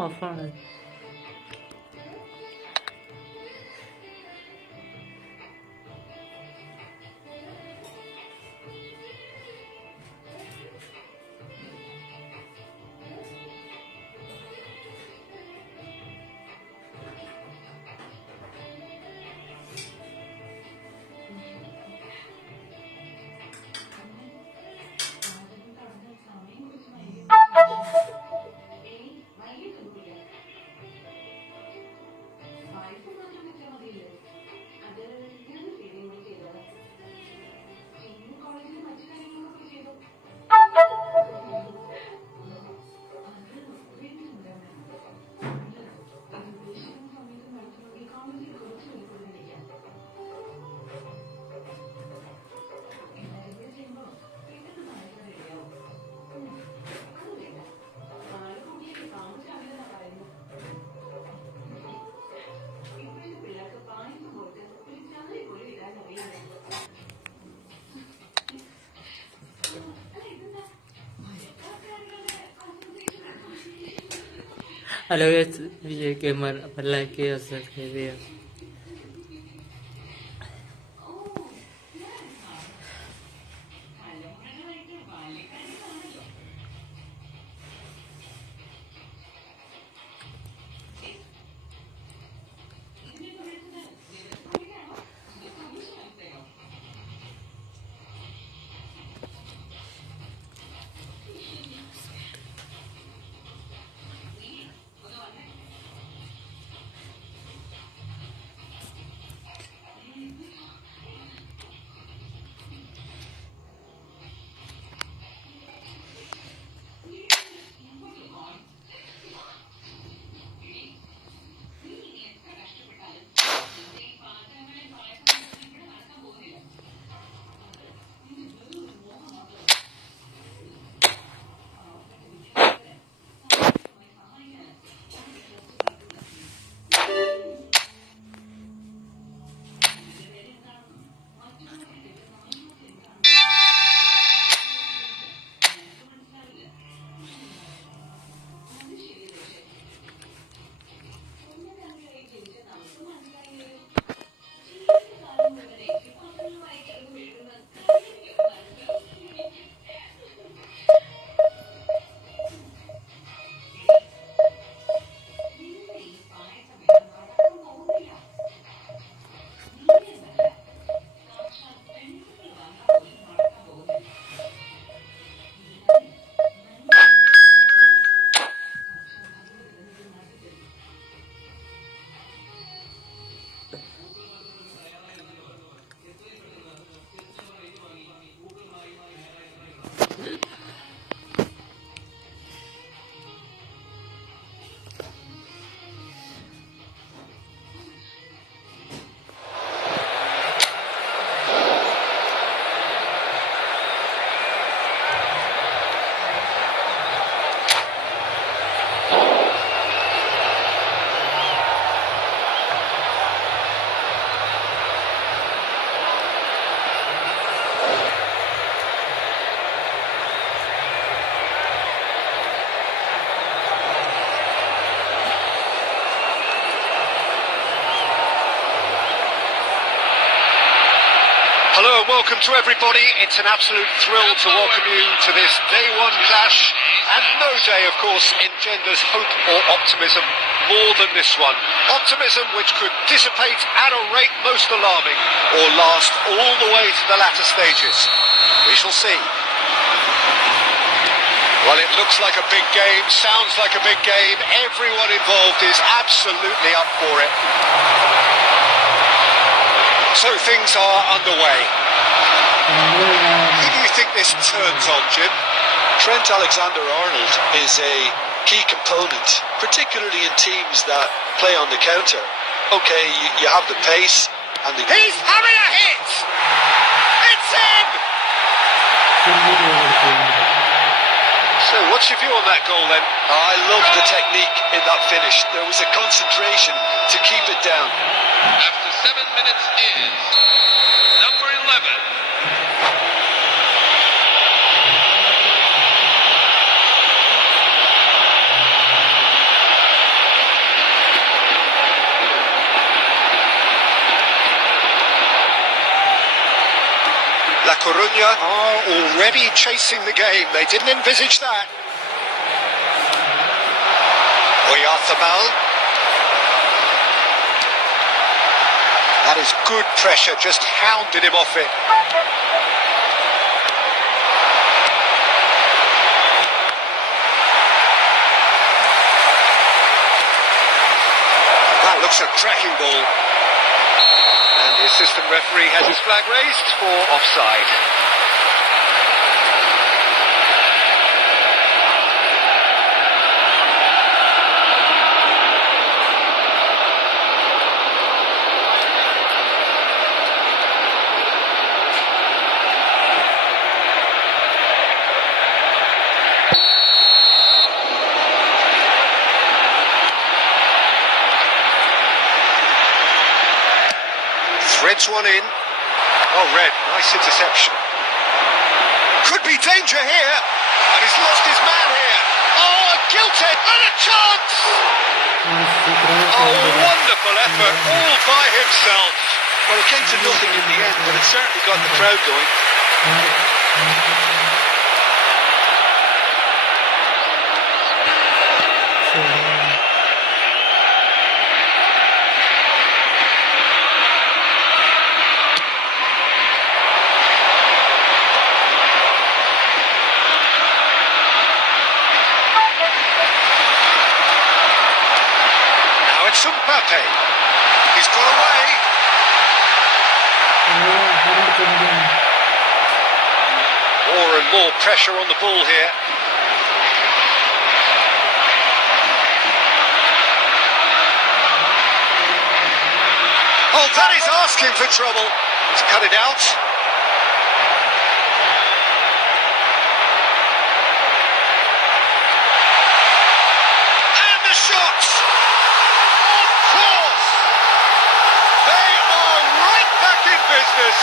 ഓഫാണ്. हेलो विजय के मर लाइक किया, सब्सक्राइब किया. Hello and welcome to everybody. It's an absolute thrill to welcome you to this day one clash, and no day, of course, engenders hope or optimism more than this one. Optimism which could dissipate at a rate most alarming or last all the way to the latter stages. We shall see. Well, it looks like a big game, sounds like a big game. Everyone involved is absolutely up for it. So things are underway. Who do you think this turns on, Jim? Trent Alexander-Arnold is a key component, particularly in teams that play on the counter. Okay, you have the pace and the... He's having a hit! It's in! So what's your view on that goal then? I love the technique in that finish. There was a concentration to keep it down. After 7 minutes is number 11. La Coruña are already chasing the game. They didn't envisage that. Oyarzabal. That is good pressure, just hounded him off it. That looks a cracking ball. And the assistant referee has his flag raised for offside. Threads one in. Oh, Red, nice interception. Could be danger here. And he's lost his man here. Oh, a guilty and a chance! Oh, wonderful effort all by himself. Well, it came to nothing in the end, but it certainly got the crowd going. Mbappe. He's got away. More and more pressure on the ball here. Oh, that is asking for trouble. He's cut it out. And the shot! Business.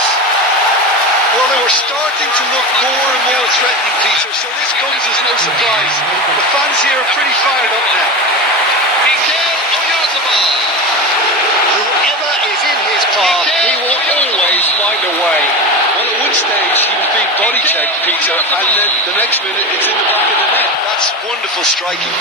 Well, they were starting to look more and more threatening, Peter, so this comes as no surprise. The fans here are pretty fired up now. Whoever is in his path, he will always find a way. Well, at one stage he was being body checked, Peter, and then the next minute it's in the back of the net. That's wonderful striking.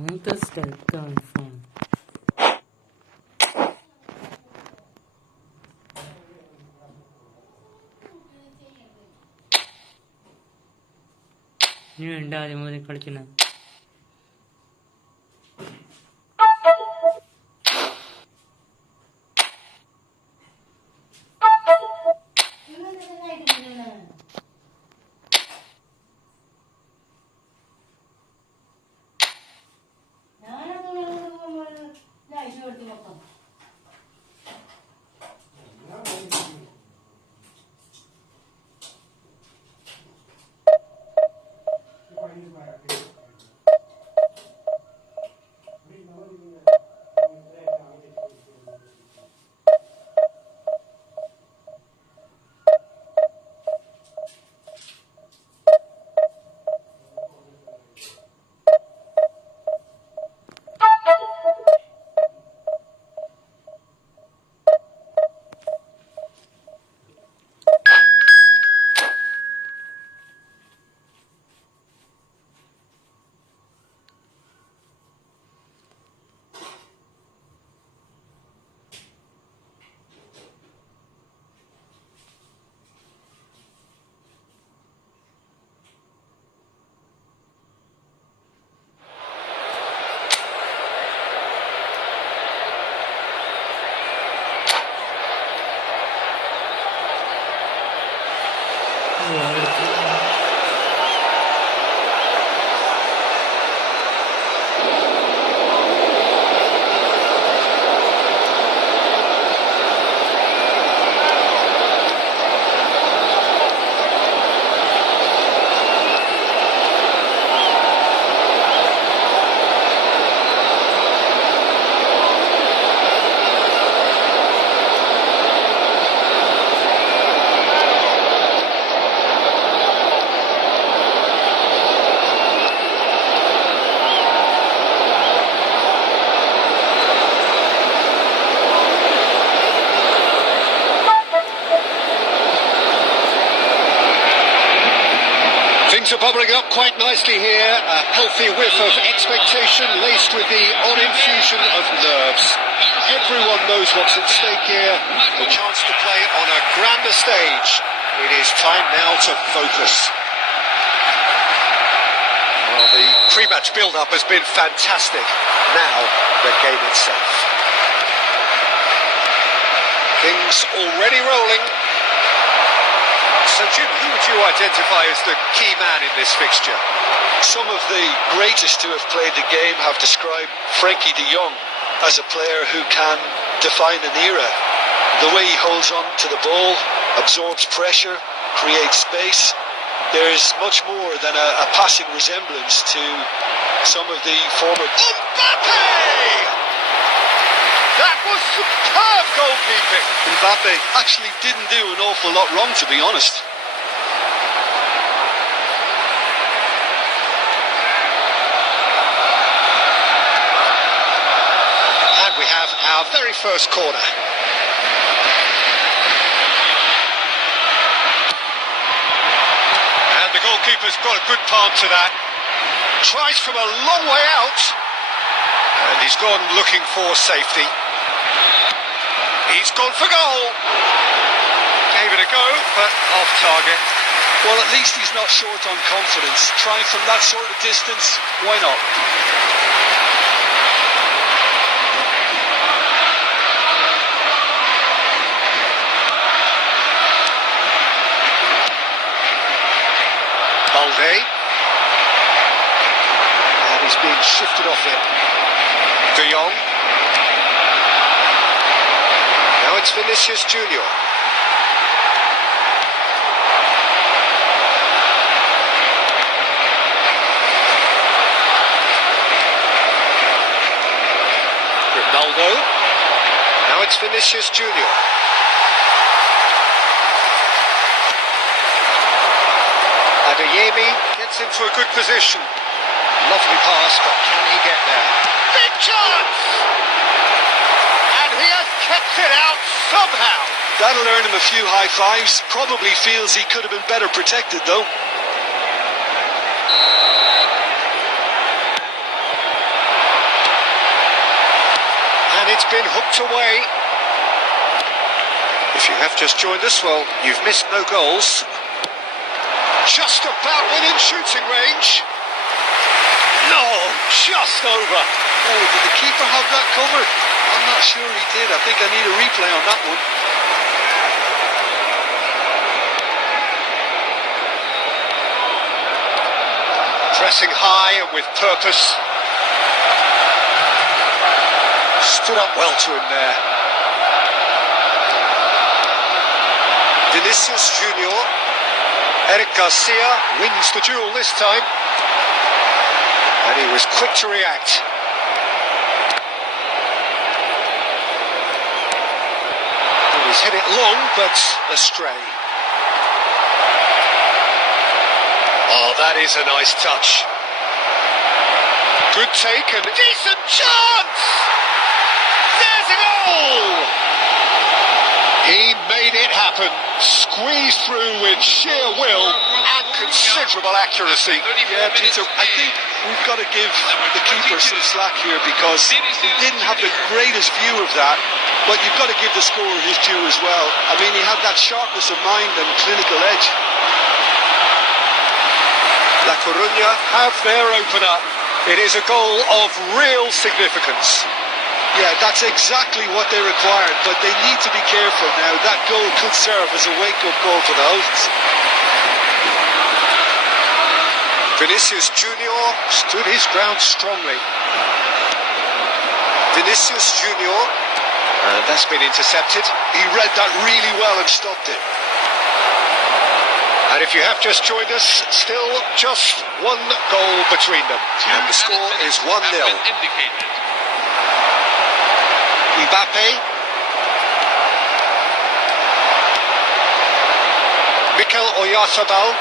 How does that come from? ನೀವು ಎಂಡ అది మొదలు కడిచిన Things are bubbling up quite nicely here. A healthy whiff of expectation laced with the odd infusion of nerves. Everyone knows what's at stake here. The chance to play on a grander stage. It is time now to focus. Well, the pre-match build-up has been fantastic. Now, the game itself. Things already rolling. So, Jim, who would you identify as the key man in this fixture? Some of the greatest who have played the game have described Frankie de Jong as a player who can define an era. The way he holds on to the ball, absorbs pressure, creates space. There's much more than a passing resemblance to some of the former... Mbappe! That was superb goalkeeping. Mbappe actually didn't do an awful lot wrong, to be honest. And we have our very first corner. And the goalkeeper's got a good palm to that. Tries from a long way out. And he's gone looking for safety. He's gone for goal. Gave it a go, but off target. Well, at least he's not short on confidence. Trying from that sort of distance, why not? Balde. And he's being shifted off it. De Jong. Now it's Vinicius Junior. Ronaldo. Now it's Vinicius Junior. Adeyemi gets into a good position. Lovely pass, but can he get there? Big chance! And he has kept it out somehow. That'll earn him a few high fives. Probably feels he could have been better protected, though. And it's been hooked away. If you have just joined us, well, you've missed no goals. just about within shooting range. No, just over. Oh, did the keeper have that covered? I'm not sure he did. I think I need a replay on that one. Pressing high and with purpose. Stood up well to him there. Vinicius Junior. Eric Garcia wins the duel this time. And he was quick to react. He's hit it long, but astray. Oh, that is a nice touch. Good take and decent chance! There's a goal! He made it happen. Squeezed through with sheer will and considerable accuracy. Yeah, Peter, I think we've got to give the keeper some slack here because he didn't have the greatest view of that, but you've got to give the scorer his due as well. I mean, he had that sharpness of mind and clinical edge. La Coruña have their opener. It is a goal of real significance. Yeah, that's exactly what they required, but they need to be careful now. That goal could serve as a wake-up call for the hosts. Vinicius Junior stood his ground strongly. Vinicius Junior, and that's been intercepted. He read that really well and stopped it. And if you have just joined us, still just one goal between them. And the score is 1-0. Mbappe. Mikel Oyarzabal.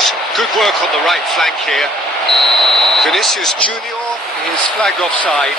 Some good work on the right flank here. Vinicius Junior is flagged offside.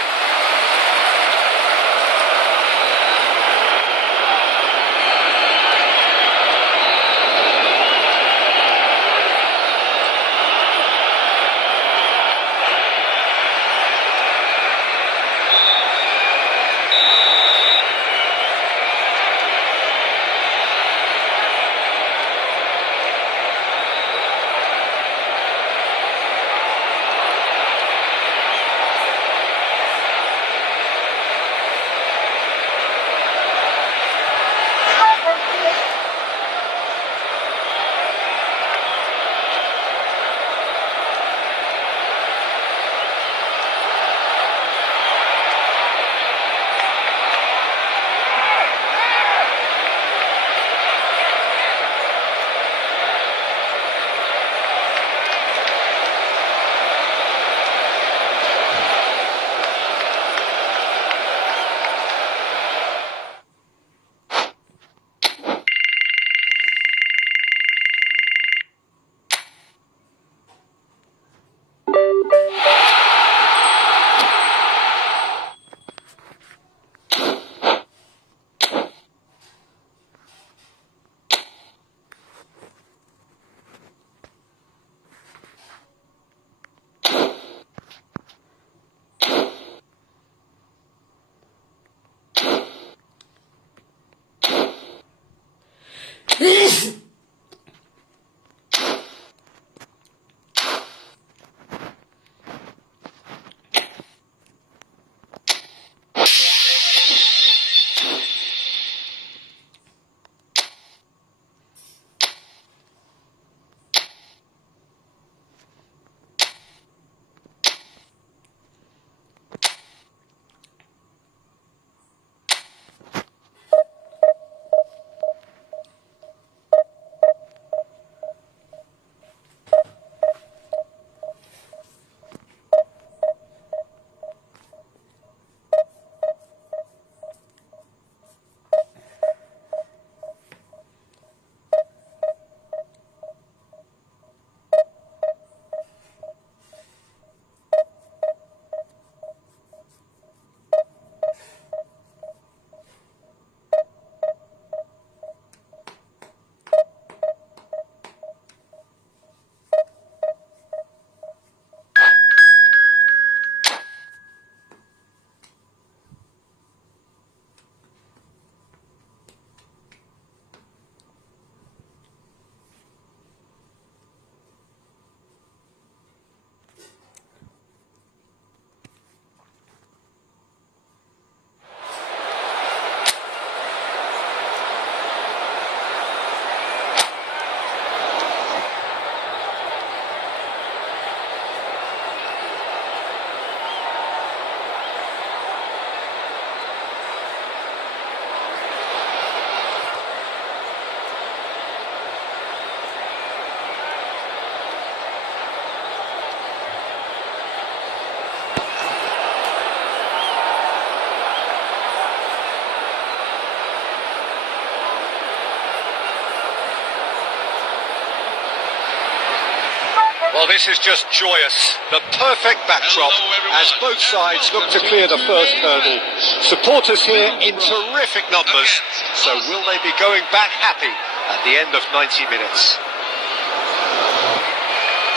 Well, this is just joyous. The perfect backdrop as both sides look to clear the first hurdle. Supporters here in terrific numbers. So will they be going back happy at the end of 90 minutes?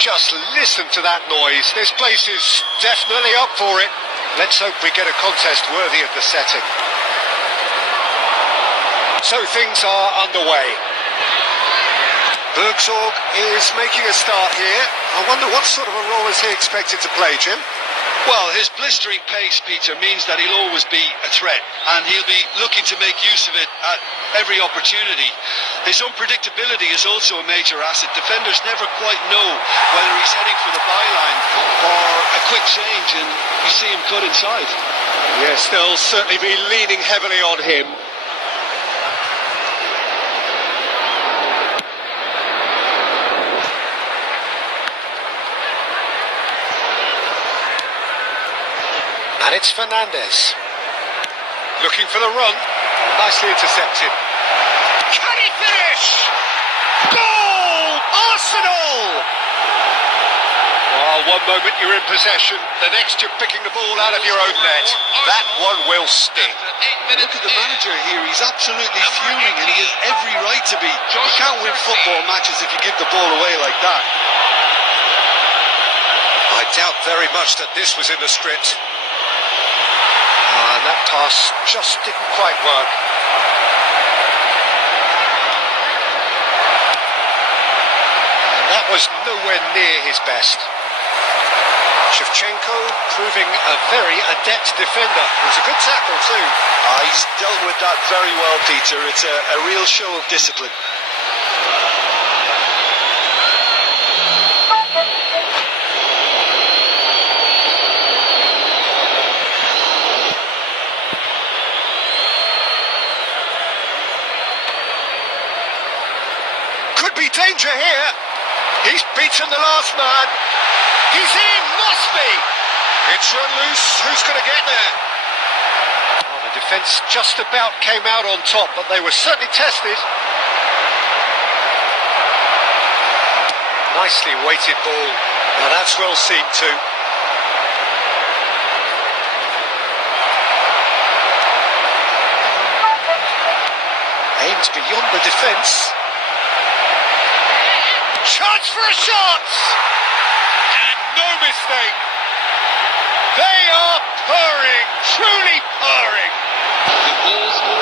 Just listen to that noise. This place is definitely up for it. Let's hope we get a contest worthy of the setting. So things are underway. Bergzorg is making a start here. I wonder what sort of a role is he expected to play, Jim? Well, his blistering pace, Peter, means that he'll always be a threat, and he'll be looking to make use of it at every opportunity. His unpredictability is also a major asset. Defenders never quite know whether he's heading for the byline or a quick change, and you see him cut inside. Yes, they'll certainly be leaning heavily on him. And it's Fernandez. Looking for the run. Nicely intercepted. Can he finish? Goal! Arsenal! Well, one moment you're in possession, the next you're picking the ball out of your own net. That one will sting. Look at the manager here. He's absolutely fuming, and he has every right to be. You can't win football matches if you give the ball away like that. I doubt very much that this was in the script. And that pass just didn't quite work. And that was nowhere near his best. Shevchenko proving a very adept defender. It was a good tackle too. He's dealt with that very well, Peter. It's a real show of discipline. Danger here. He's beaten the last man. He's in, must be. It's run loose. Who's going to get there? Oh, the defence just about came out on top, but they were certainly tested. Nicely weighted ball. Now that's well seen too. Aims beyond the defence. Chance for a shot! And no mistake. They are purring, truly purring.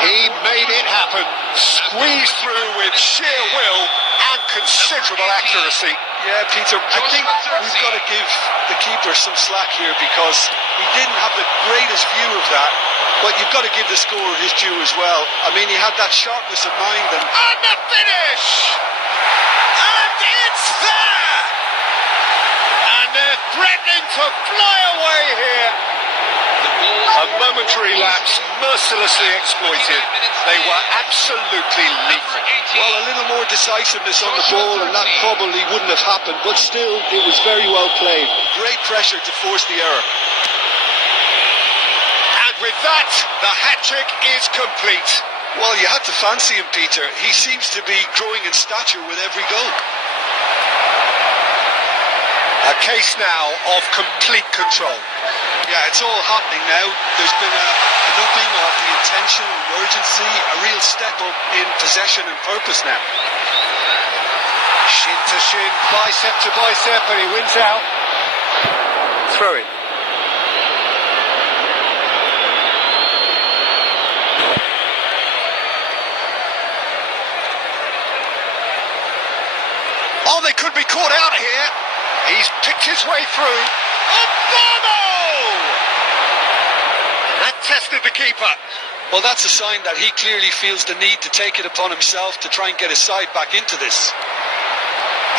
He made it happen. Squeezed through with sheer will and considerable accuracy. Yeah, Peter, I think we've got to give the keeper some slack here because he didn't have the greatest view of that. But you've got to give the scorer his due as well. I mean, he had that sharpness of mind. And the finish! It's there! And they're threatening to fly away here. A momentary lapse mercilessly exploited. They were absolutely lethal. Well, a little more decisiveness on the ball and that probably wouldn't have happened, but still, it was very well played. Great pressure to force the error. And with that, the hat-trick is complete. Well, you had to fancy him, Peter. He seems to be growing in stature with every goal. A case now of complete control. Yeah, it's all happening now. There's been an upping of the intention and urgency, a real step up in possession and purpose now. Shin to shin, bicep to bicep, and he wins out. Throw in. Oh, they could be caught out here. He's picked his way through. Obama! That tested the keeper. Well, that's a sign that he clearly feels the need to take it upon himself to try and get his side back into this.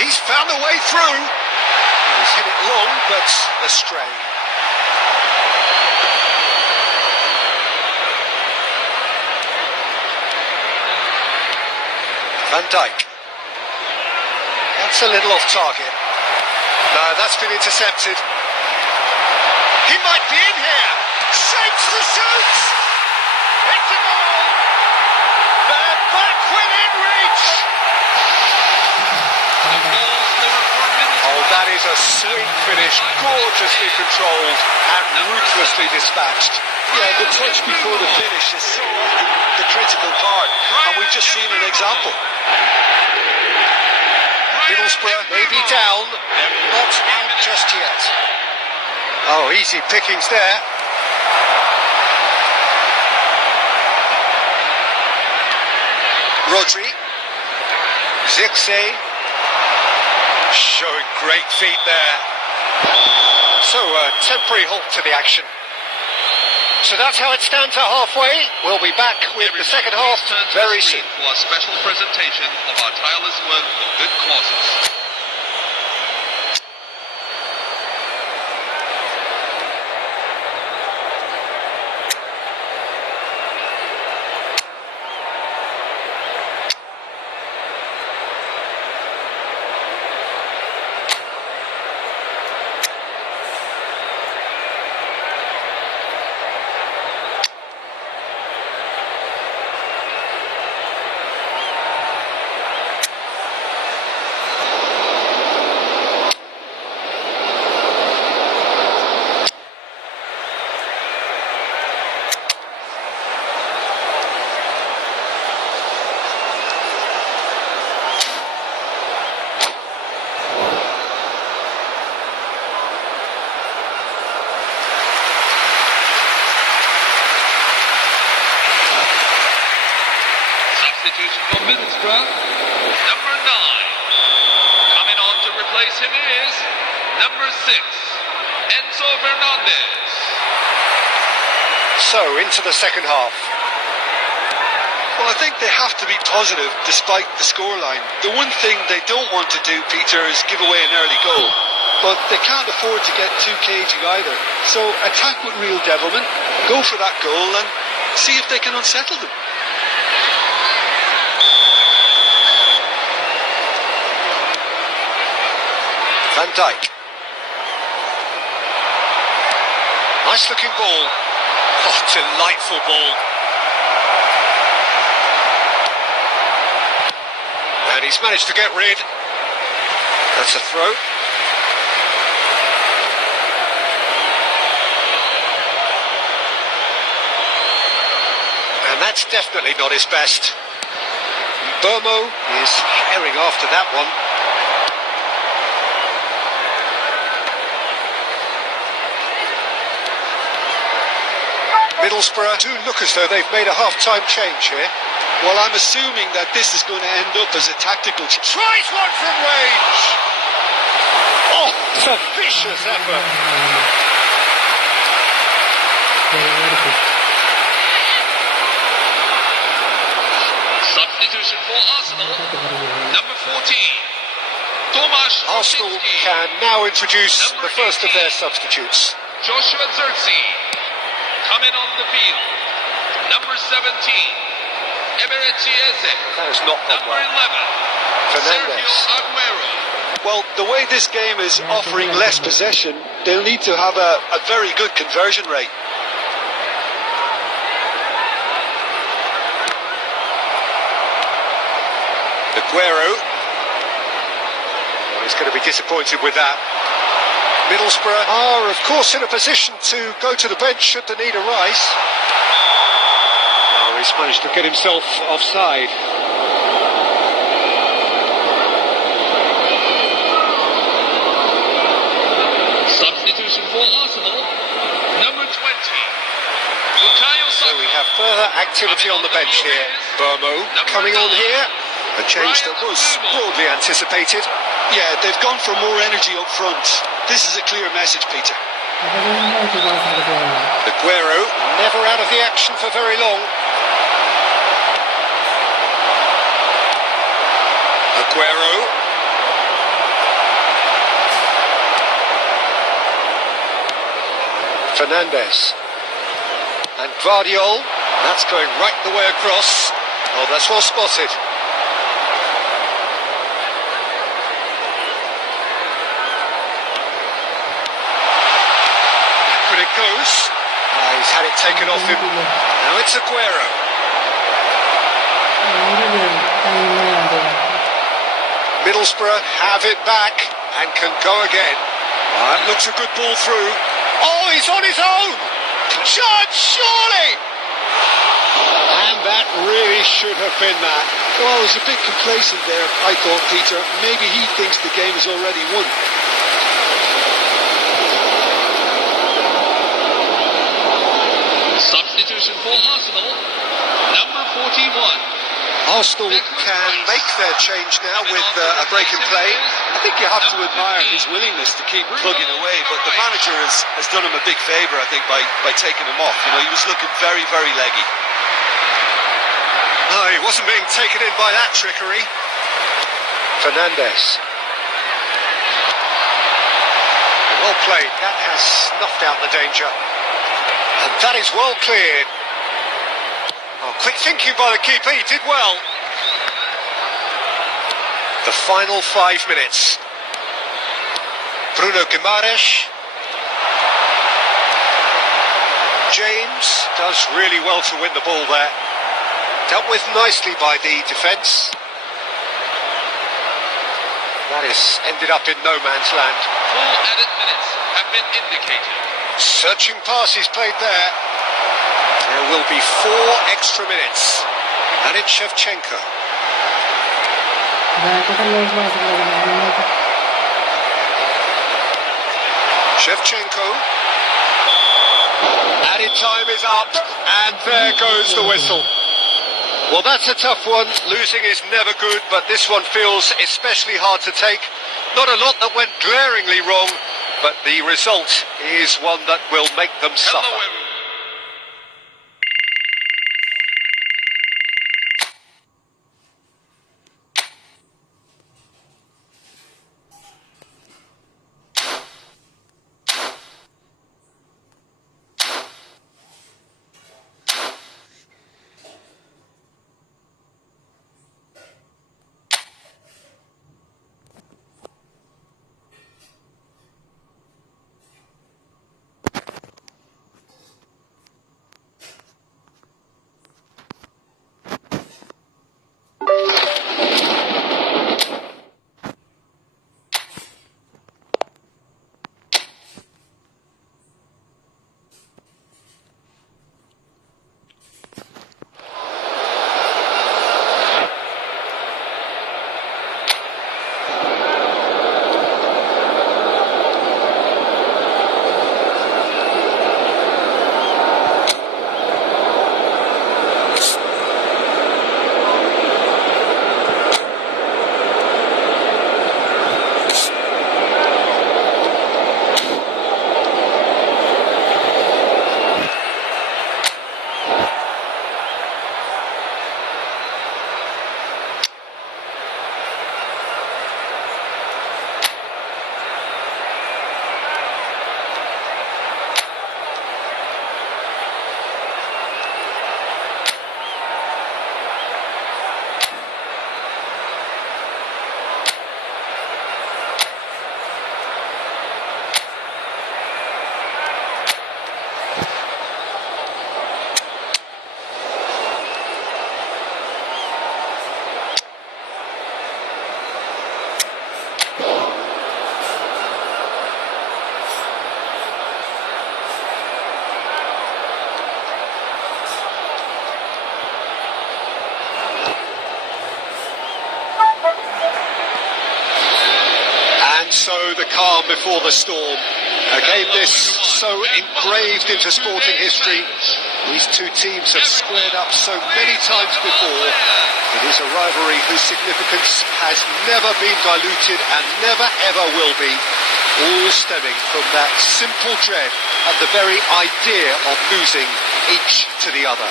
He's found a way through. He's hit it long, but astray. Van Dijk. That's a little off target. No, that's been intercepted. He might be in here. Shapes to shoot. It's a goal. They're back within reach. Oh, that is is a sweet finish, gorgeously controlled and ruthlessly dispatched. Yeah, the touch before the finish is so often the critical part, and we've just seen an example. Middlesbrough may be down, they're not out just yet. Oh, easy pickings there. Rodri, Zirkzee, showing great feet there. So a temporary halt to the action. So that's how it stands at halfway. We'll be back with the second half very soon. For a special presentation of our tireless work for good causes. Substitution for Middlesbrough. Number 9. Coming on to replace him is number 6, Enzo Fernandez. So into the second half. Well, I think they have to be positive despite the scoreline. The one thing they don't want to do, Peter, is give away an early goal. But they can't afford to get too cagey either. So attack with real devilment, go for that goal and see if they can unsettle them. Van Dijk. Nice looking ball. Oh, delightful ball. And he's managed to get rid. That's a throw. And that's definitely not his best. Burmo is herring after that one. Middlesbrough do look as though they've made a half-time change here. Well, I'm assuming that this is going to end up as a tactical... Tries one from range! Oh, it's a vicious effort. Substitution for Arsenal. Number 14. Tomasz Arsenal Rosicki. can now introduce Number the first of their 18. substitutes. Joshua Zirkzee. Coming on the field. Number 17. Emre Chieze. That has not gone Number well. 11. Sergio Fernandez. Aguero. Well, the way this game is offering less possession, they'll need to have a very good conversion rate. Aguero. Well, he's going to be disappointed with that. Middlesbrough are, of course, in a position to go to the bench should the need arise. Oh, he's managed to get himself offside. Substitution for Arsenal. Number 20. Bukayo So Saka. we have further activity on the bench here. Burmo coming on here. A change that was broadly anticipated. Yeah, they've gone for more energy up front. This is a clear message, Peter. Aguero never out of the action for very long. Aguero. Fernandez. And Guardiol. That's going right the way across. Oh, that's well spotted. It goes. He's had it taken off him. Now it's Aguero. Middlesbrough have it back. and can go again. That looks a good ball through. Oh, he's on his own! Chance, surely! And that really should have been that. Well, it was a bit complacent there, I thought, Peter. Maybe he thinks the game is already won. Substitution for Arsenal, number 41. Arsenal can make their change now with a break in play. I think you have to admire his willingness to keep plugging away, but the manager has done him a big favour, I think, by taking him off. You know, he was looking very, very leggy. No, he wasn't being taken in by that trickery. Fernandes. Well played. That has snuffed out the danger. And that is well cleared. Oh, quick thinking by the keeper. He did well. The final 5 minutes. Bruno Guimaraes. James does really well to win the ball there. Dealt with nicely by the defence. That has ended up in no man's land. 4 added minutes have been indicated. Searching passes played there. There will be 4 extra minutes. And it's Shevchenko. Shevchenko. Added time is up. And there goes the whistle. Well, that's a tough one. Losing is never good, but this one feels especially hard to take. Not a lot that went glaringly wrong, but the result is one that will make them suffer. So the calm before the storm. A game this so engraved into sporting history. These two teams have squared up so many times before. It is a rivalry whose significance has never been diluted and never ever will be. All stemming from that simple dread at the very idea of losing each to the other.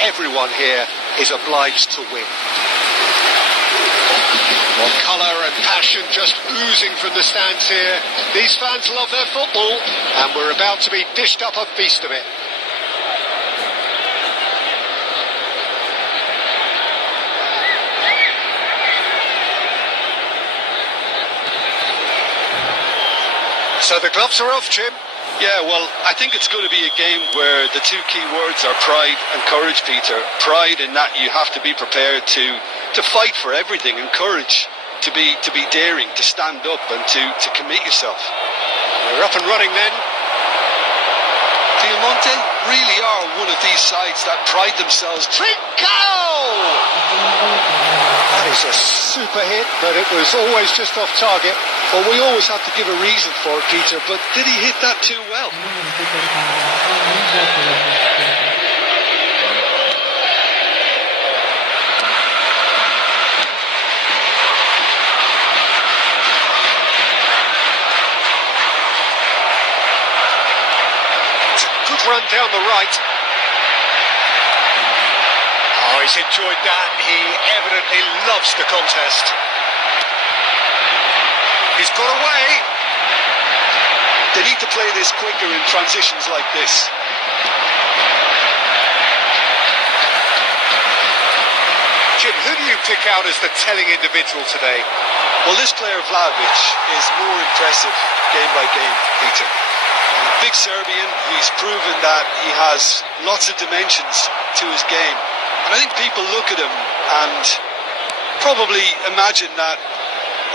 Everyone here is obliged to win. Well, colour and passion just oozing from the stands here. These fans love their football, and we're about to be dished up a feast of it. So the gloves are off, Jim. Yeah, well, I think it's going to be a game where the two key words are pride and courage, Peter. Pride in that you have to be prepared to fight for everything, and courage to be daring, to stand up and to commit yourself. We're up and running then. Piemonte really are one of these sides that pride themselves. Trincao! That is a super hit, but it was always just off target. Well, we always have to give a reason for it, Peter, but did he hit that too well? Run down the right. Oh, he's enjoyed that. He evidently loves the contest. He's got away. They need to play this quicker in transitions like this. Jim, who do you pick out as the telling individual today? Well, this player, Vlahovic, is more impressive game by game, Peter. Big Serbian, he's proven that he has lots of dimensions to his game. And I think people look at him and probably imagine that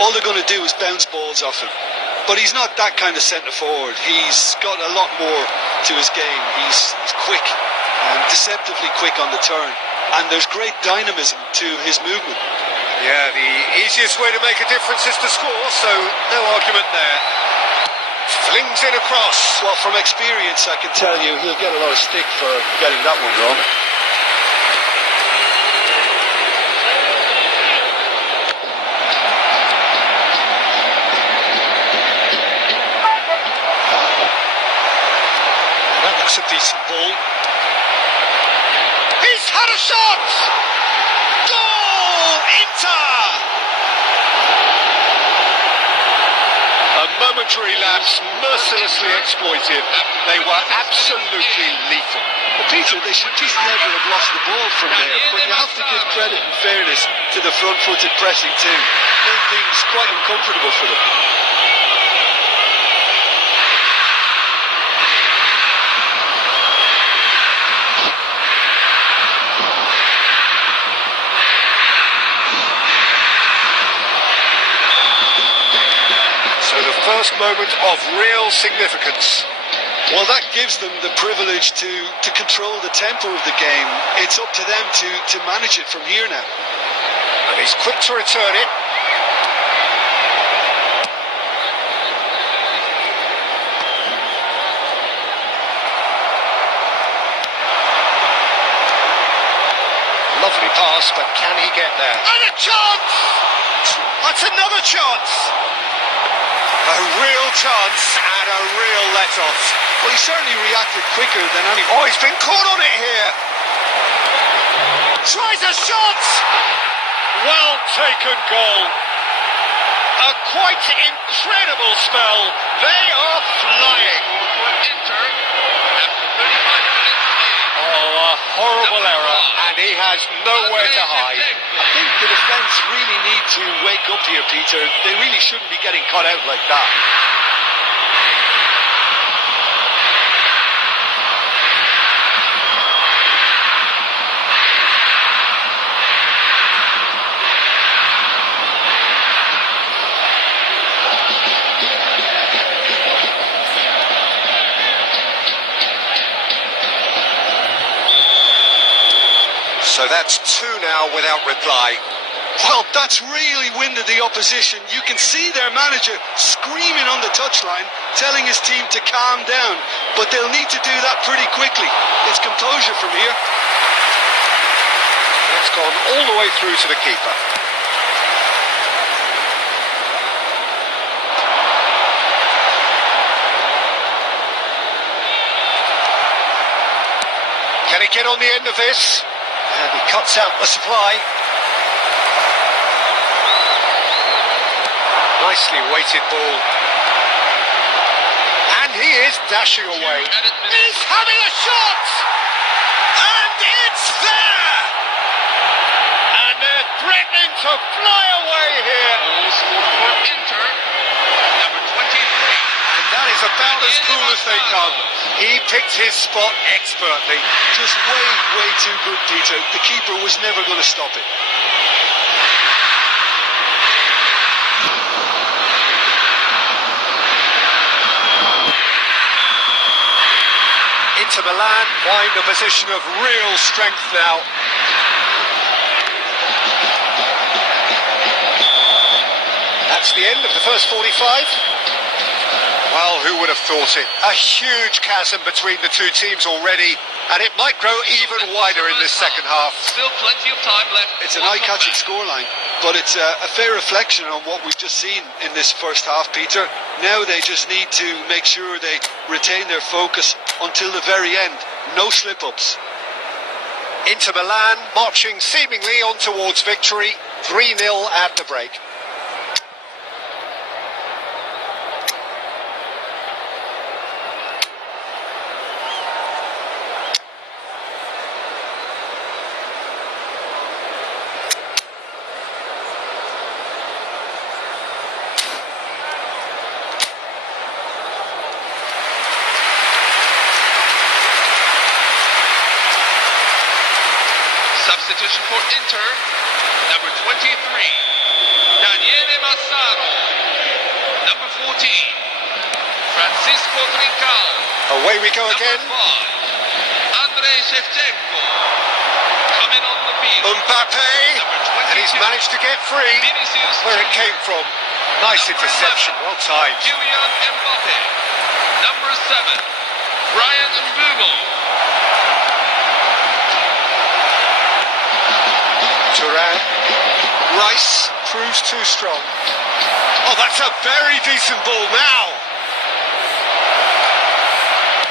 all they're going to do is bounce balls off him. But he's not that kind of centre forward. He's got a lot more to his game. He's quick, and deceptively quick on the turn. And there's great dynamism to his movement. Yeah, the easiest way to make a difference is to score, so no argument there. Flings it across. Well, from experience, I can tell you he'll get a lot of stick for getting that one wrong. That's a decent ball. He's had a shot! Goal! Inter! A momentary lapse, mercilessly exploited. They were absolutely lethal. But Peter, they should just never have lost the ball from there. But you have to give credit and fairness to the front-footed pressing too. Made things quite uncomfortable for them. First moment of real significance. Well, that gives them the privilege to control the tempo of the game. It's up to them to manage it from here now. And he's quick to return it. Lovely pass, but can he get there? And a chance! That's another chance! A real chance and a real let-off. Well, he certainly reacted quicker than any... Oh, he's been caught on it here. Tries a shot. Well taken goal. A quite incredible spell. They are flying. Inter after 35 minutes. Oh, a horrible error, and he has nowhere to hide. I think the defence really need to wake up here, Peter. They really shouldn't be getting caught out like that. So that's two now without reply. Well, that's really winded the opposition. You can see their manager screaming on the touchline, telling his team to calm down. But they'll need to do that pretty quickly. It's composure from here. That's gone all the way through to the keeper. Can he get on the end of this? And he cuts out the supply. Nicely weighted ball. And he is dashing away. He's having a shot! And it's there! And they're threatening to fly away here. For Inter, number 23. And that is about as cool as they come. He picked his spot expertly. Just way too good, Peter. The keeper was never going to stop it. Inter Milan find a position of real strength now. That's the end of the first 45. Well, who would have thought it? A huge chasm between the two teams already, and it might grow even wider in this second half. Still plenty of time left. It's an eye-catching scoreline, but it's a fair reflection on what we've just seen in this first half, Peter. Now they just need to make sure they retain their focus until the very end. No slip-ups. Inter Milan marching seemingly on towards victory, 3-0 at the break. Substitution for Inter, number 23, Daniele Massaro. Number 14, Francisco Trincao. Away we go again. Number 5, Andrei Shevchenko. Coming on the field. Mbappe, and he's managed to get free Vinicius where it Junior. came from. Nice Number interception, 11, well timed. Kylian Mbappe. Number 7, Brian Mbumo. Turan, Rice proves too strong. Oh, that's a very decent ball now.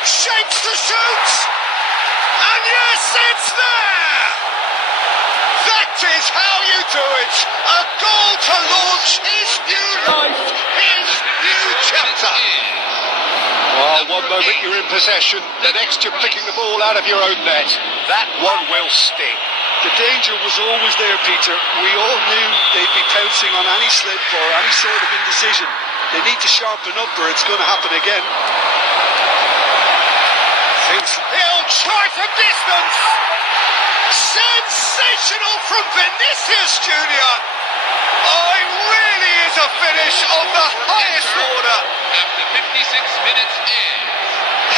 Shapes to shoot, and yes, it's there. That is how you do it. A goal to launch his new life, his new chapter. Well, one moment you're in possession, the next you're picking the ball out of your own net. That one will sting. The danger was always there, Peter. We all knew they'd be pouncing on any slip or any sort of indecision. They need to sharpen up or it's going to happen again. He'll try for distance. Sensational from Vinicius Junior. Oh, it really is a finish of the highest order. After 56 minutes in.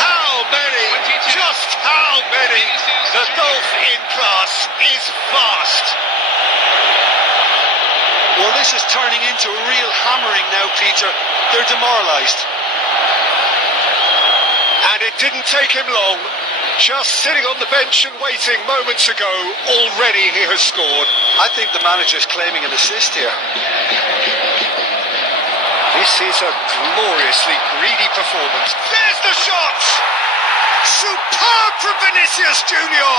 How many? Just how many? The gulf in class is vast. Well, this is turning into a real hammering now, Peter. They're demoralised. And it didn't take him long. Just sitting on the bench and waiting moments ago, already he has scored. I think the manager's claiming an assist here. This is a gloriously greedy performance. There's the shot! Superb from Vinicius Junior!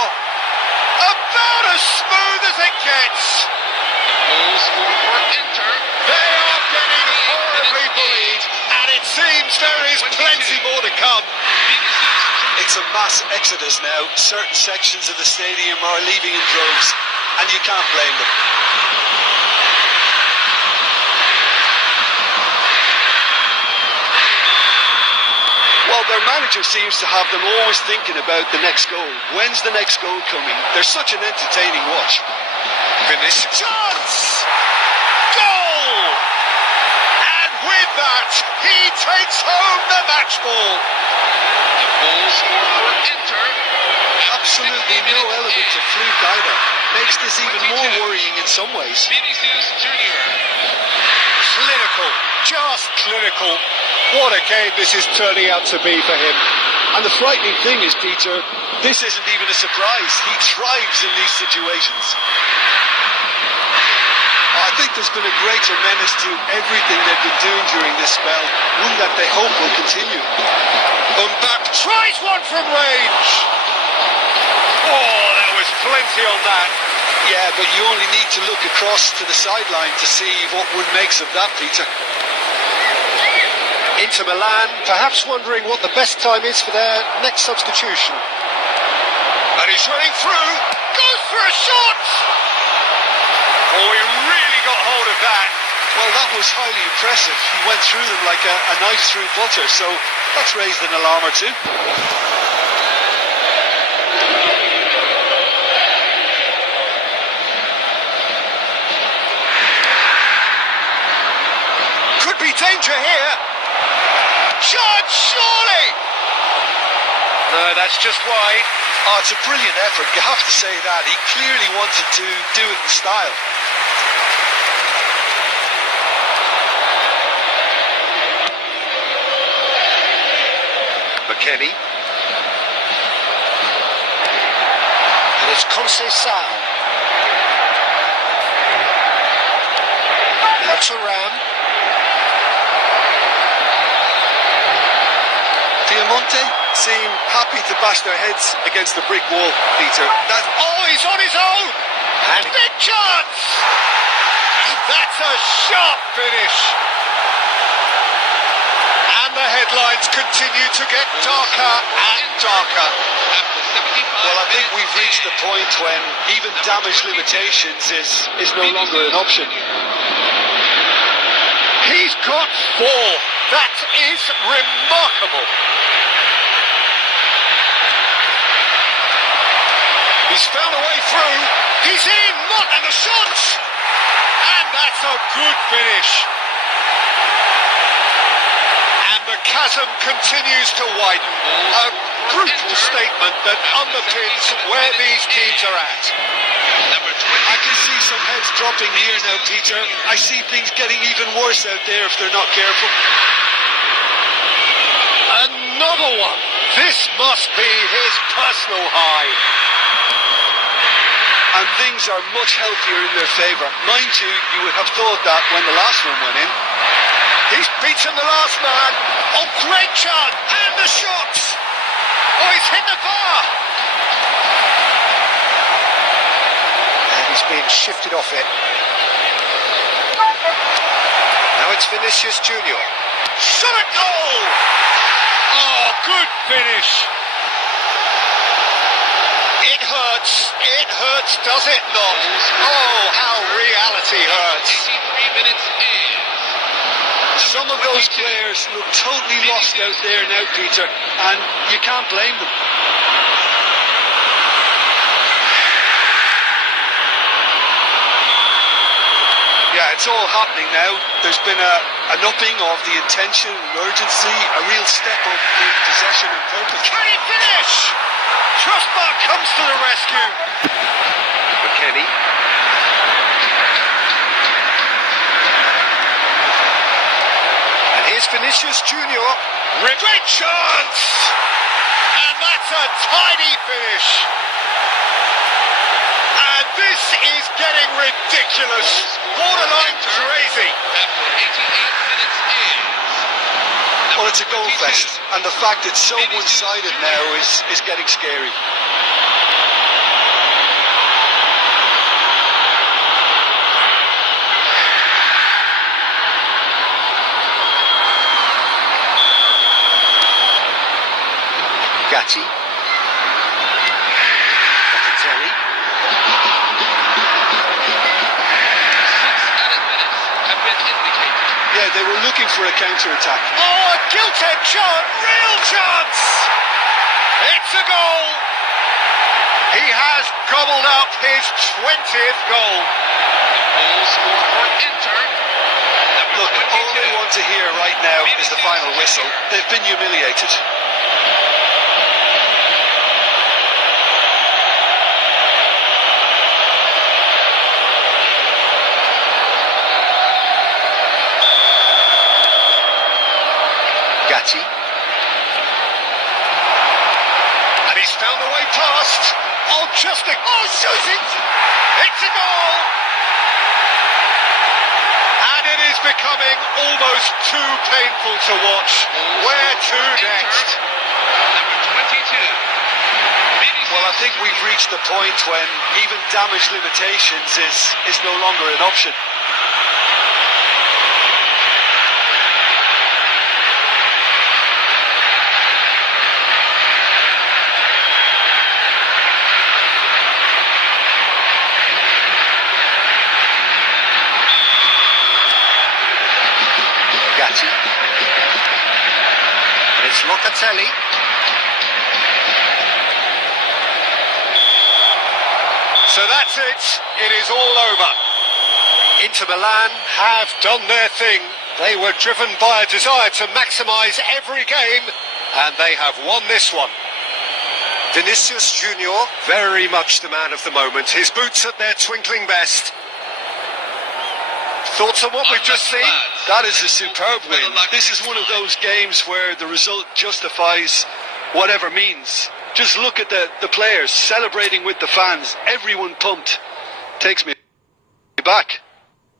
About as smooth as it gets. Goal scored for Inter. They are getting horribly bullied, and it seems there is plenty more to come. It's a mass exodus now. Certain sections of the stadium are leaving in droves, and you can't blame them. Well, their manager seems to have them always thinking about the next goal. When's the next goal coming? They're such an entertaining watch. Vinicius chance! Goal! And with that, he takes home the match ball. The goal scored for Inter. Absolutely no element of fluke either. Makes this even more worrying in some ways. Vinicius Junior. Clinical, just clinical. What a game this is turning out to be for him. And the frightening thing is, Peter, this isn't even a surprise. He thrives in these situations. I think there's been a greater menace to everything they've been doing during this spell, one that they hope will continue. Mbappe tries one from range. Oh, there was plenty on that. Yeah, but you only need to look across to the sideline to see what one makes of that, Peter. Inter Milan, perhaps wondering what the best time is for their next substitution. And he's running through, goes for a shot! Oh, he really got hold of that. Well, that was highly impressive. He went through them like a knife through butter, so that's raised an alarm or two. Could be danger here. Charge, surely! That's just wide. Oh, it's a brilliant effort, you have to say that. He clearly wanted to do it in style. McKennie. And it's Conceição. Now to Ram. Diamante seem happy to bash their heads against the brick wall, Peter. Oh, he's on his own! And big chance! And that's a sharp finish! And the headlines continue to get darker and darker. Well, I think we've reached the point when even damage limitations is no longer an option. He's got 4. That is remarkable. He's found a way through. He's in. And the shot. And that's a good finish. And the chasm continues to widen. A brutal statement that underpins where these teams are at. I can see some heads dropping here now, Peter. I see things getting even worse out there if they're not careful. Another one. This must be his personal high. And things are much healthier in their favour. Mind you, you would have thought that when the last one went in. He's beaten the last man. Oh, great chance. And the shot. Oh, he's hit the bar. And he's being shifted off it. Now it's Vinicius Junior. Shot at goal. Oh, good finish. It hurts, does it not? Oh, how reality hurts. 83 minutes in. Some of those players look totally lost out there now, Peter, and you can't blame them. Yeah, it's all happening now. There's been an upping of the intention and urgency, a real step up in possession and purpose. Can he finish? Trustbar comes to the rescue. McKennie. And here's Vinicius Junior. Great chance! And that's a tidy finish. And this is getting ridiculous. Borderline crazy. After 88 minutes in. Well, it's a goal fest, and the fact it's so one-sided now is getting scary. Gatti. Botticelli. 6 added minutes have been indicated. Yeah, they were looking for a counter-attack. Oh, a gilt-edged shot, real chance! It's a goal! He has gobbled up his 20th goal. Goal score for Inter. Look, all they want to hear right now is the final whistle. They've been humiliated. Gatti. And he's found a way past. Oh, just a... Oh, shoots it! It's a goal! And it is becoming almost too painful to watch. Where to next? Number 22. Well, I think we've reached the point when even damage limitations is no longer an option. Gatti. And it's Locatelli. So that's it. It is all over. Inter Milan have done their thing. They were driven by a desire to maximise every game, and they have won this one. Vinicius Junior, very much the man of the moment. His boots at their twinkling best. Thoughts on what we've just seen? That is a superb win. This is one of those games where the result justifies whatever means. Just look at the players celebrating with the fans. Everyone pumped. Takes me back.